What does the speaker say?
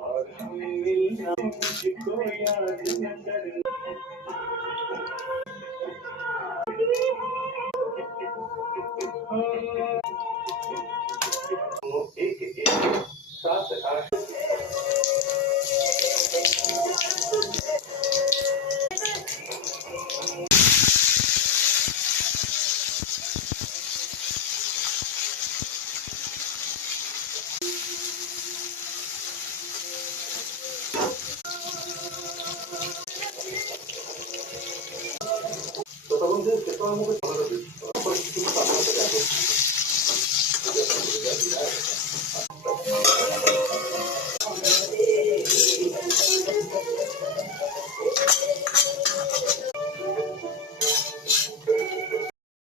और हम मिलना मुझको याद न करना। एक एक सात आठ। Totalmente, que todo el mundo